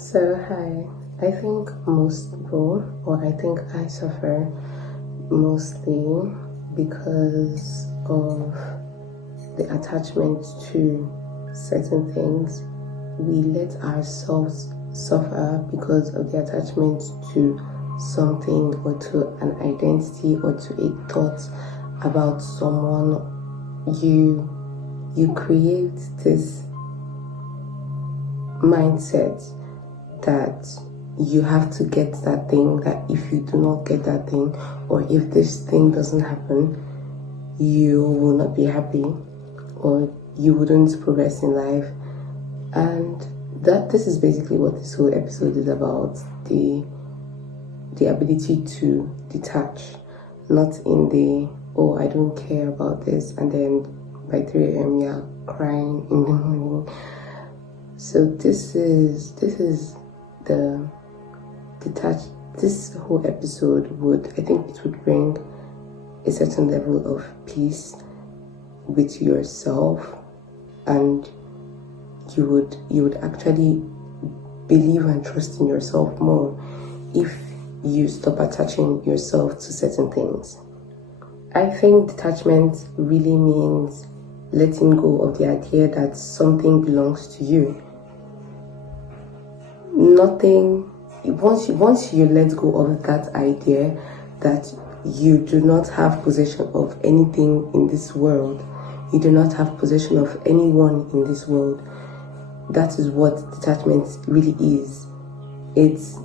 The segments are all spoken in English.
So, hi. I think most people, or I think I suffer mostly because of the attachment to certain things. We let ourselves suffer because of the attachment to something or to an identity or to a thought about someone. You create this mindset that you have to get that thing, that if you do not get that thing, or if this thing doesn't happen, you will not be happy, or you wouldn't progress in life. And this is basically what this whole episode is about, the ability to detach, not in the, oh, I don't care about this, and then by 3 a.m. you're crying in the morning. So this is the detached. This whole episode I think it would bring a certain level of peace with yourself, and you would actually believe and trust in yourself more if you stop attaching yourself to certain things. I think detachment really means letting go of the idea that something belongs to you. Once you let go of that idea that you do not have possession of anything in this world, you do not have possession of anyone in this world, that is what detachment really is. It's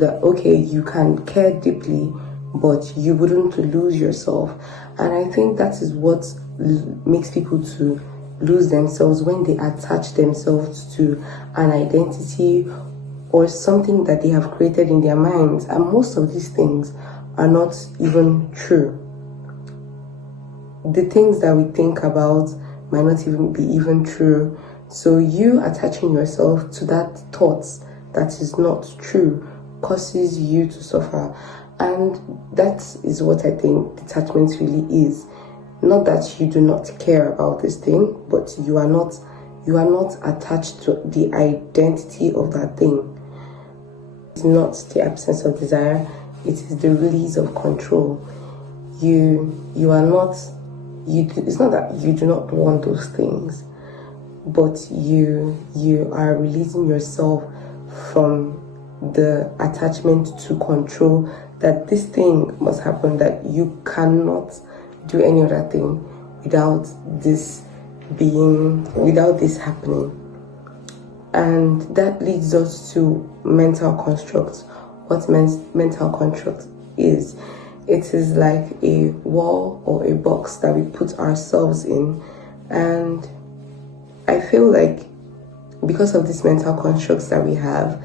okay, you can care deeply, but you wouldn't lose yourself. And I think that is what makes people to lose themselves, when they attach themselves to an identity or something that they have created in their minds. And most of these things are not even true. The things that we think about might not even be true. So you attaching yourself to that thought that is not true causes you to suffer. And that is what I think detachment really is. Not that you do not care about this thing, but you are not attached to the identity of that thing. It's not the absence of desire, it is the release of control. It's not that you do not want those things, but you are releasing yourself from the attachment to control, that this thing must happen, that you cannot do any other thing without this happening. And that leads us to mental constructs. What mental construct is? It is like a wall or a box that we put ourselves in. And I feel like because of these mental constructs that we have,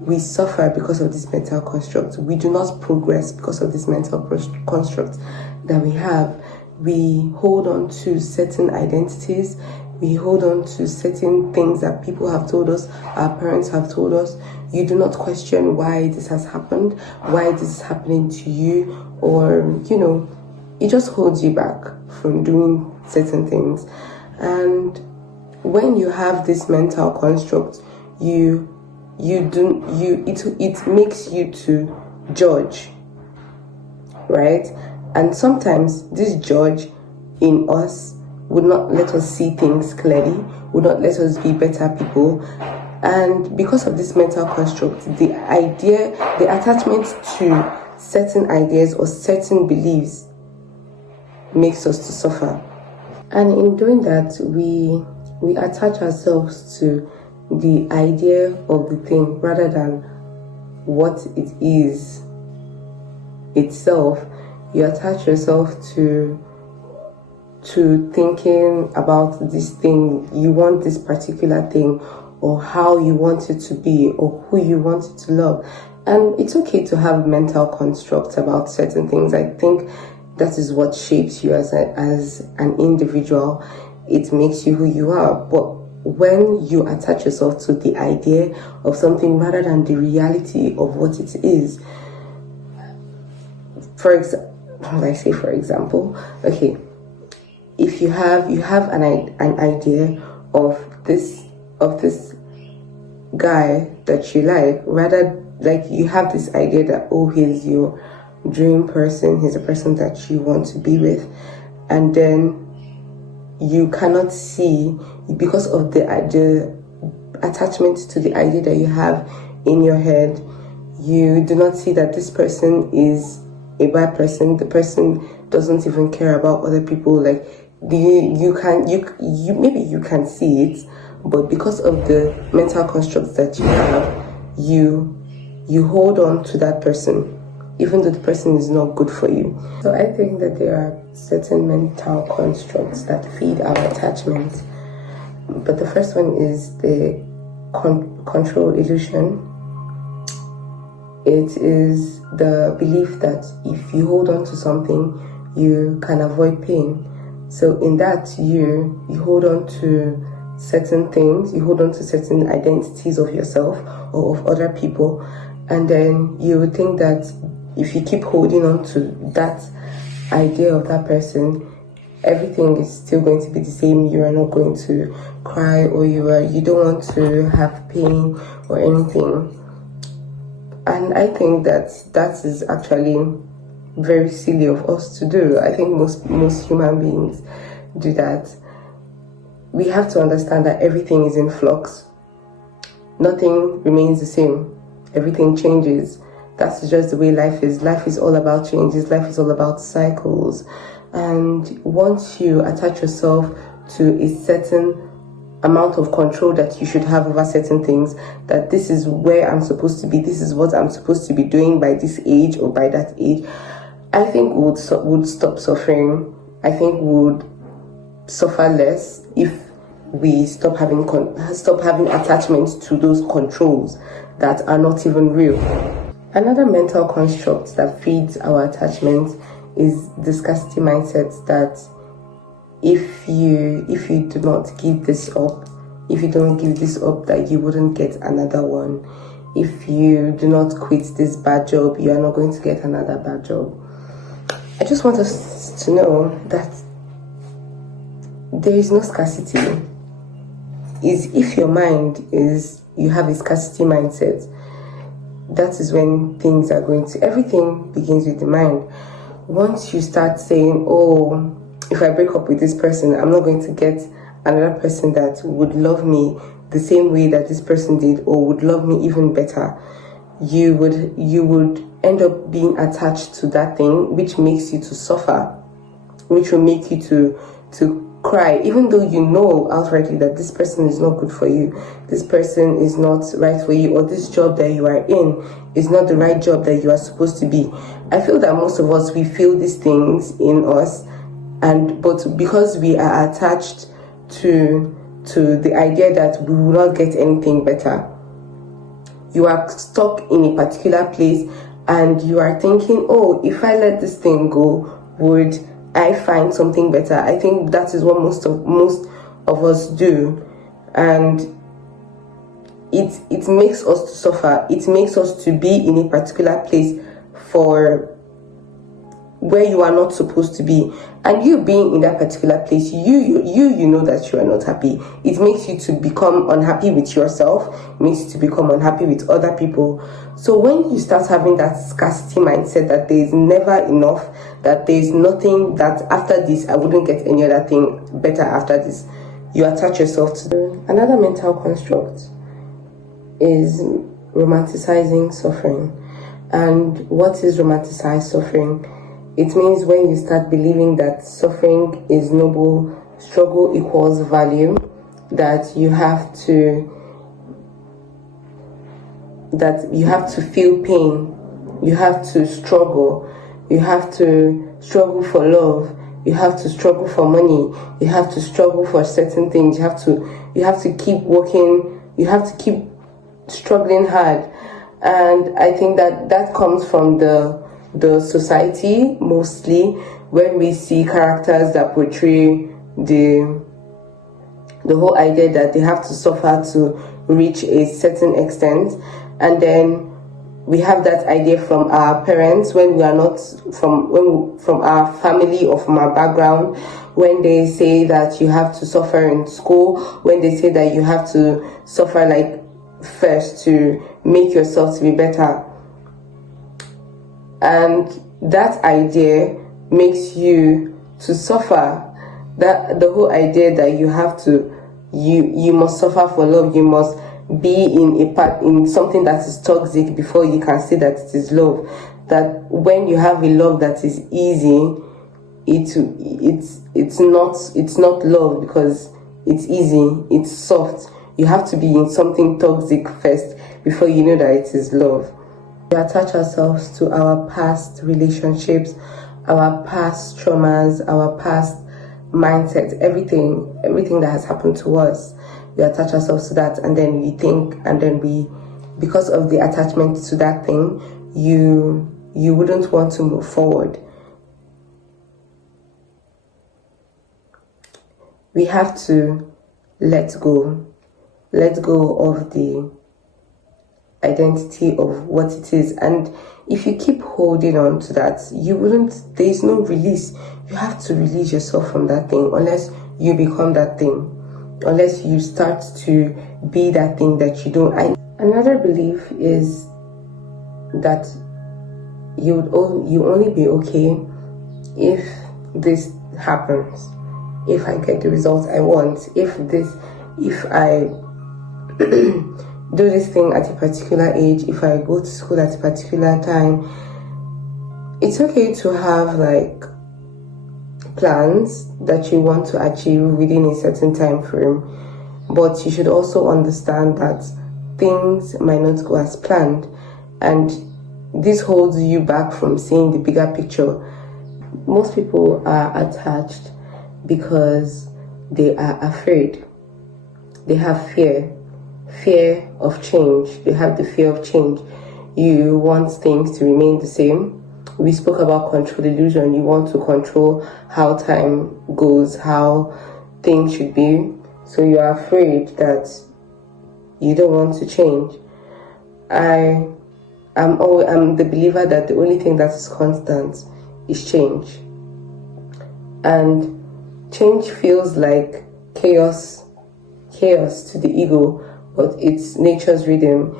we suffer because of these mental constructs. We do not progress because of these mental constructs that we have. We hold on to certain identities. We hold on to certain things that people have told us, our parents have told us. You do not question why this has happened, why this is happening to you, or, it just holds you back from doing certain things. And when you have this mental construct, it makes you to judge, right? And sometimes this judge in us would not let us see things clearly, would not let us be better people. And because of this mental construct, the attachment to certain ideas or certain beliefs makes us to suffer. And in doing that, we attach ourselves to the idea of the thing rather than what it is itself. You attach yourself to thinking about this thing. You want this particular thing, or how you want it to be, or who you want it to love. And it's okay to have mental constructs about certain things. I think that is what shapes you as an individual. It makes you who you are. But when you attach yourself to the idea of something rather than the reality of what it is, for example, okay, if you have an idea of this guy that you like, rather like you have this idea that, oh, he's your dream person, he's a person that you want to be with, and then you cannot see, because of the attachment to the idea that you have in your head, you do not see that this person is a bad person. The person doesn't even care about other people. Like you maybe you can see it, but because of the mental constructs that you have, you hold on to that person, even though the person is not good for you. So I think that there are certain mental constructs that feed our attachment. But the first one is the control illusion. It is the belief that if you hold on to something, you can avoid pain. So in that, you hold on to certain things, you hold on to certain identities of yourself or of other people, and then you would think that if you keep holding on to that idea of that person, everything is still going to be the same. You are not going to cry, or you don't want to have pain or anything. And I think that is actually very silly of us to do. I think most human beings do that. We have to understand that everything is in flux. Nothing remains the same. Everything changes. That's just the way life is. Life is all about changes. Life is all about cycles. And once you attach yourself to a certain amount of control that you should have over certain things, that this is where I'm supposed to be, this is what I'm supposed to be doing by this age or by that age, I think would stop suffering. I think would suffer less if we stop having attachments to those controls that are not even real. Another mental construct that feeds our attachment is the scarcity mindset, that if you do not give this up, if you don't give this up, that you wouldn't get another one. If you do not quit this bad job, you are not going to get another bad job. I just want us to know that there is no scarcity. Is if your mind is, you have a scarcity mindset, that is when things are going to, everything begins with the mind. Once you start saying, oh, if I break up with this person, I'm not going to get another person that would love me the same way that this person did, or would love me even better, you would end up being attached to that thing, which makes you to suffer, which will make you to cry, even though you know outrightly that this person is not good for you, this person is not right for you, or this job that you are in is not the right job that you are supposed to be. I feel that most of us, we feel these things in us, but because we are attached to the idea that we will not get anything better, you are stuck in a particular place and you are thinking, oh, if I let this thing go, would I find something better? I think that is what most of us do, and it makes us to suffer. It makes us to be in a particular place for where you are not supposed to be, and you being in that particular place, you know that you are not happy. It makes you to become unhappy with yourself. It makes you to become unhappy with other people. So when you start having that scarcity mindset, that there is never enough, that there is nothing, that after this I wouldn't get any other thing better after this, you attach yourself to. Another mental construct is romanticizing suffering. And what is romanticized suffering? It means when you start believing that suffering is noble, struggle equals value, that you have to feel pain, you have to struggle for love, you have to struggle for money, you have to struggle for certain things, you have to keep working, you have to keep struggling hard. And I think that comes from the society, mostly, when we see characters that portray the whole idea that they have to suffer to reach a certain extent. And then we have that idea from our parents, when we are not from our family or from our background, when they say that you have to suffer in school, when they say that you have to suffer like first to make yourself to be better. And that idea makes you to suffer. That the whole idea that you have to, you must suffer for love, you must be in something that is toxic before you can say that it is love. That when you have a love that is easy, it's not love, because it's easy, it's soft. You have to be in something toxic first before you know that it is love. We attach ourselves to our past relationships, our past traumas, our past mindset, everything that has happened to us. We attach ourselves to that, and then we think, and then because of the attachment to that thing, you wouldn't want to move forward. We have to let go of the identity of what it is. And if you keep holding on to that, there is no release. You have to release yourself from that thing, unless you become that thing, unless you start to be that thing that you don't. Another belief is that you only be okay if this happens, if I get the results I want, if I do this thing at a particular age, if I go to school at a particular time. It's okay to have like plans that you want to achieve within a certain time frame, but you should also understand that things might not go as planned, and this holds you back from seeing the bigger picture. Most people are attached because they are afraid. They have fear of change. They have the fear of change. You want things to remain the same. We spoke about control illusion. You want to control how time goes, how things should be. So you are afraid that you don't want to change. I'm the believer that the only thing that is constant is change. And change feels like chaos to the ego, but it's nature's rhythm.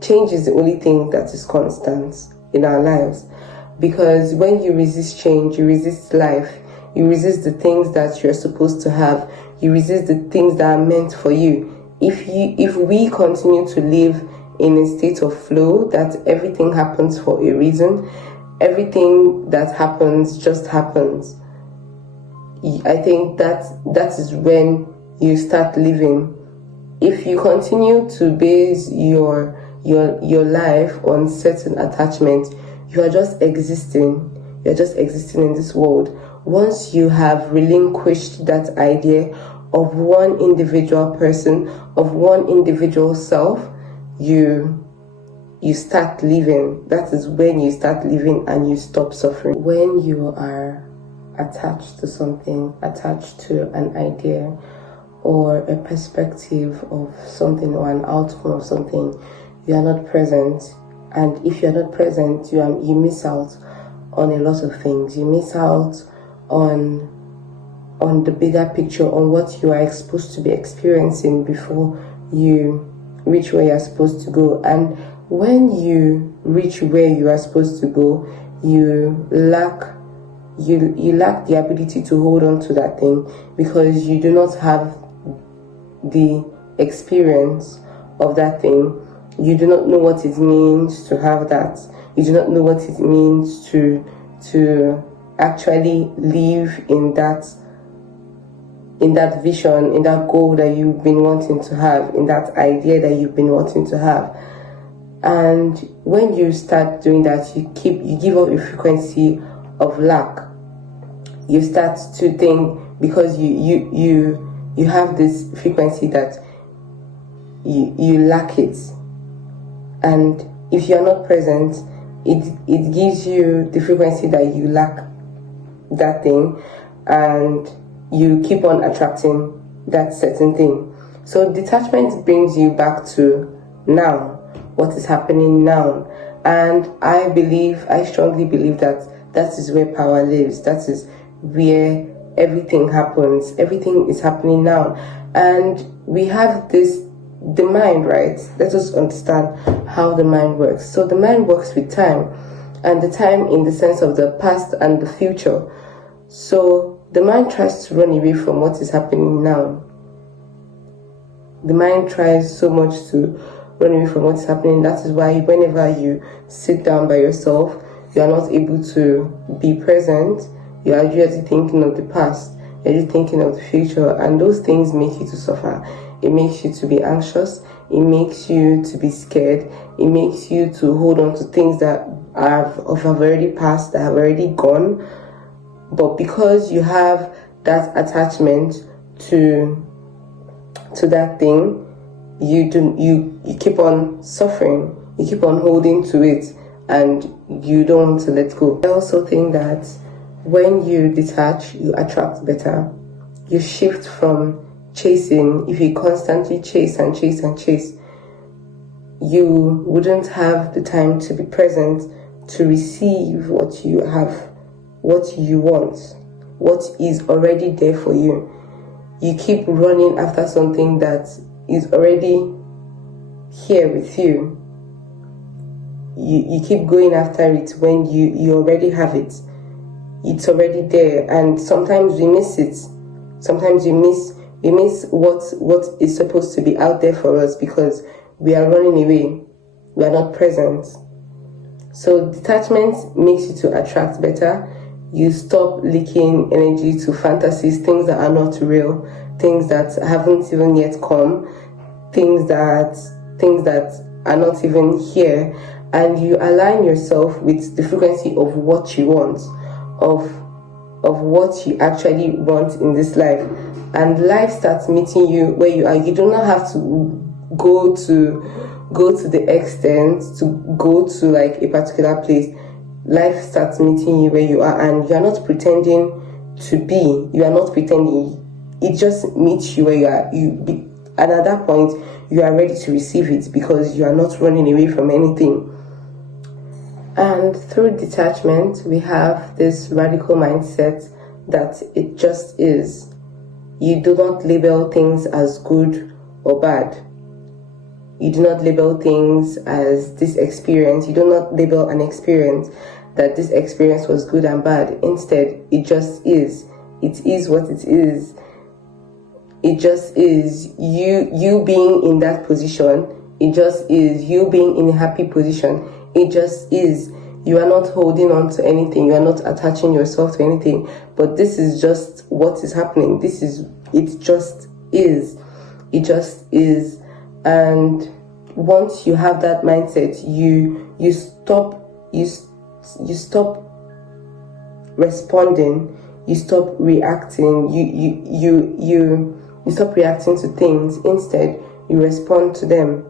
Change is the only thing that is constant in our lives, because when you resist change, you resist life, you resist the things that you're supposed to have, you resist the things that are meant for you. If we continue to live in a state of flow, that everything happens for a reason, everything that happens just happens, I think that is when you start living. If you continue to base your life on certain attachments, you are just existing. You're just existing in this world. Once you have relinquished that idea of one individual person, of one individual self, you start living. That is when you start living and you stop suffering. When you are attached to something, attached to an idea or a perspective of something or an outcome of something, you are not present. And if you are not present, you miss out on a lot of things. You miss out on the bigger picture, on what you are supposed to be experiencing before you reach where you are supposed to go. And when you reach where you are supposed to go, you lack the ability to hold on to that thing, because you do not have the experience of that thing. You do not know what it means to have that. You do not know what it means to actually live in that vision, in that goal that you've been wanting to have, in that idea that you've been wanting to have. And when you start doing that, you give up a frequency of lack. You start to think, because you have this frequency that you lack it. And if you're not present, it gives you the frequency that you lack that thing, and you keep on attracting that certain thing. So detachment brings you back to now, what is happening now. And I strongly believe that is where power lives. That is where everything happens. Everything is happening now. And we have this the mind, right? Let us understand how the mind works. So the mind works with time, and the time in the sense of the past and the future. So the mind tries to run away from what is happening now. The mind tries so much to run away from what's happening. That is why whenever you sit down by yourself, you are not able to be present. You are usually thinking of the past, you're just thinking of the future, and those things make you to suffer. It makes you to be anxious, it makes you to be scared, it makes you to hold on to things that have already passed, that have already gone. But because you have that attachment to that thing, you keep on suffering, you keep on holding to it, and you don't want to let go. I also think that when you detach, you attract better. You shift from chasing. If you constantly chase and chase and chase, you wouldn't have the time to be present to receive what you have, what you want, what is already there for you. You keep running after something that is already here with you. You keep going after it when you already have it. It's already there, and sometimes we miss it. Sometimes we miss what is supposed to be out there for us because we are running away. We are not present. So detachment makes you to attract better. You stop leaking energy to fantasies, things that are not real, things that haven't even yet come, things that are not even here, and you align yourself with the frequency of what you want, of what you actually want in this life. And life starts meeting you where you are. You do not have to go to the extent to go to like a particular place. Life starts meeting you where you are, and you are not pretending to be. You are not pretending. It just meets you where you are. And at that point, you are ready to receive it because you are not running away from anything. And through detachment, we have this radical mindset that it just is. You do not label things as good or bad. You do not label things as this experience. You do not label an experience that this experience was good and bad. Instead, it just is. It is what it is. It just is. You being in that position, it just is. You being in a happy position, it just is. You are not holding on to anything. You are not attaching yourself to anything. But this is just what is happening. It just is. It just is. And once you have that mindset, you stop responding. You stop reacting. You stop reacting to things. Instead, you respond to them.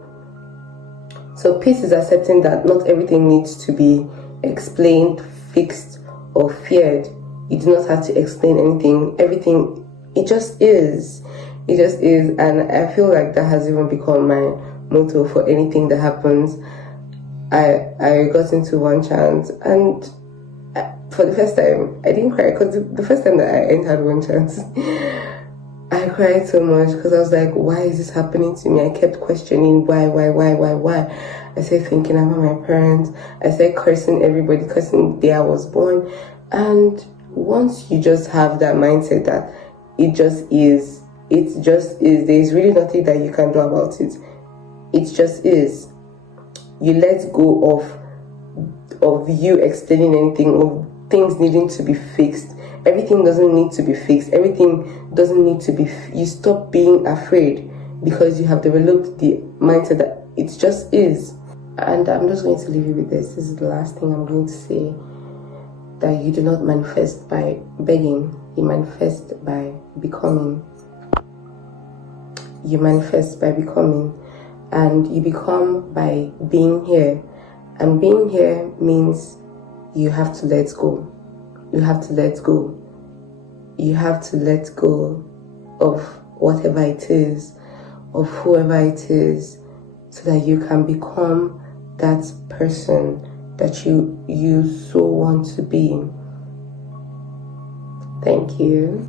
So peace is accepting that not everything needs to be explained, fixed, or feared. You do not have to explain anything. Everything, it just is. It just is. And I feel like that has even become my motto for anything that happens. I got into one chant, and for the first time, I didn't cry because the first time that I entered one chant, I cried so much because I was like, why is this happening to me? I kept questioning why. I started thinking about my parents. I started cursing everybody, cursing the day I was born. And once you just have that mindset that it just is, there's really nothing that you can do about it. It just is. You let go of you explaining anything, of things needing to be fixed. Everything doesn't need to be fixed. Everything doesn't need to be... You stop being afraid because you have developed the mindset that it just is. And I'm just going to leave you with this. This is the last thing I'm going to say. That you do not manifest by begging. You manifest by becoming. You manifest by becoming. And you become by being here. And being here means you have to let go. You have to let go. You have to let go of whatever it is, of whoever it is, so that you can become that person that you so want to be. Thank you.